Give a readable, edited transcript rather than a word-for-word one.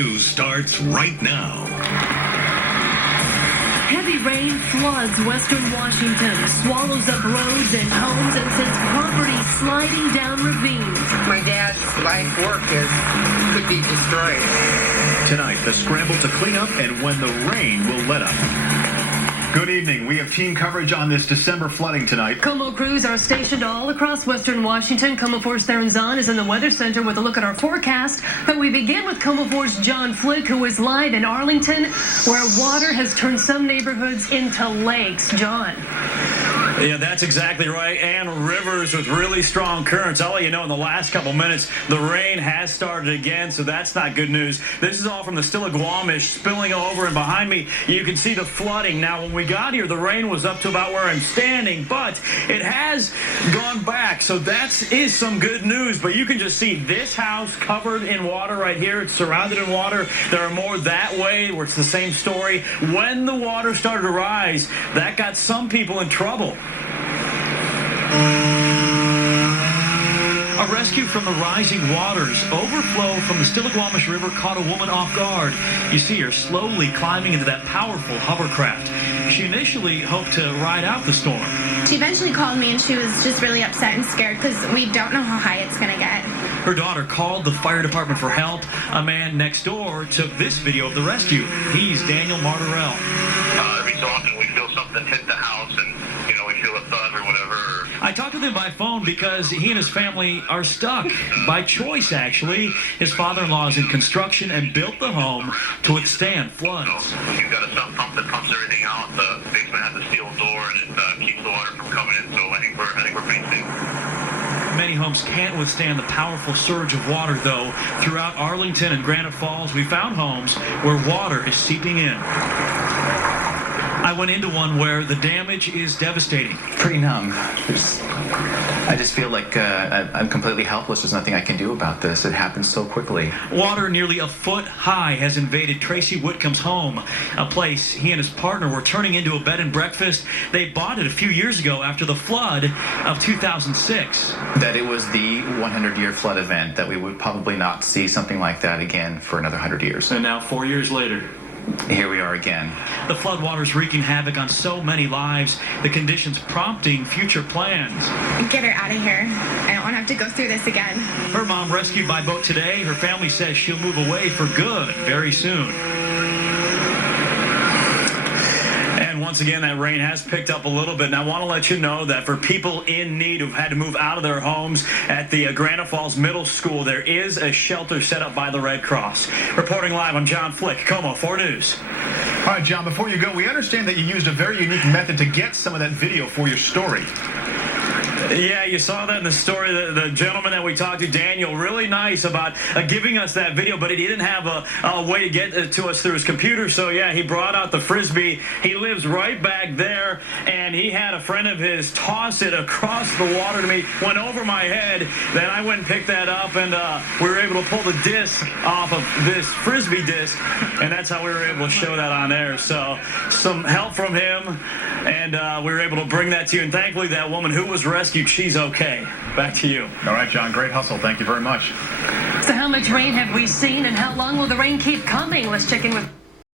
News starts right now. Heavy rain floods western Washington, swallows up roads and homes, and sends property sliding down ravines. My dad's life work could be destroyed. Tonight, the scramble to clean up and when the rain will let up. Good evening. We have team coverage on this December flooding tonight. Komo crews are stationed all across western Washington. Komo 4's Theron Zahn is in the weather center with a look at our forecast. But we begin with Komo 4's John Flick, who is live in Arlington, where water has turned some neighborhoods into lakes. John. Yeah, that's exactly right. And rivers with really strong currents. I'll let you know in the last couple minutes, the rain has started again, so that's not good news. This is all from the Stillaguamish spilling over, and behind me, you can see the flooding. Now, when we got here, the rain was up to about where I'm standing, but it has gone back, so that is some good news. But you can just see this house covered in water right here. It's surrounded in water. There are more that way where it's the same story. When the water started to rise, that got some people in trouble. A rescue from the rising waters. Overflow from the Stillaguamish River caught a woman off guard. You see her slowly climbing into that powerful hovercraft. She initially hoped to ride out the storm. She eventually called me and she was just really upset and scared because we don't know how high it's going to get. Her daughter called the fire department for help. A man next door took this video of the rescue. He's Daniel Martorell. Every so often we feel something hit the house and, we feel a thud or whatever. I talked with him by phone because he and his family are stuck. By choice, actually. His father-in-law is in construction and built the home to withstand floods. So you've got a sump pump that pumps everything out. The basement has a steel door and it keeps the water from coming in. So I think we're pretty safe. Many homes can't withstand the powerful surge of water, though. Throughout Arlington and Granite Falls, we found homes where water is seeping in. I went into one where the damage is devastating. Pretty numb. I just feel like I'm completely helpless. There's nothing I can do about this. It happens so quickly. Water nearly a foot high has invaded Tracy Whitcomb's home, a place he and his partner were turning into a bed and breakfast. They bought it a few years ago after the flood of 2006. That it was the 100-year flood event, that we would probably not see something like that again for another 100 years. And now 4 years later, here we are again. The floodwaters wreaking havoc on so many lives, the conditions prompting future plans. Get her out of here. I don't want to have to go through this again. Her mom rescued by boat today. Her family says she'll move away for good very soon. And once again, that rain has picked up a little bit. And I want to let you know that for people in need who've had to move out of their homes at the Granite Falls Middle School, there is a shelter set up by the Red Cross. Reporting live, I'm John Flick, Komo 4 News. All right, John, before you go, we understand that you used a very unique method to get some of that video for your story. Yeah, you saw that in the story. The gentleman that we talked to, Daniel, really nice about giving us that video, but he didn't have a way to get to us through his computer. So, yeah, he brought out the Frisbee. He lives right back there, and he had a friend of his toss it across the water to me, went over my head. Then I went and picked that up, and we were able to pull the disc off of this Frisbee disc, and that's how we were able to show that on air. So some help from him, and we were able to bring that to you. And thankfully, that woman who was rescued, she's okay. Back to you. All right, John, great hustle. Thank you very much. So how much rain have we seen, and how long will the rain keep coming? Let's check in with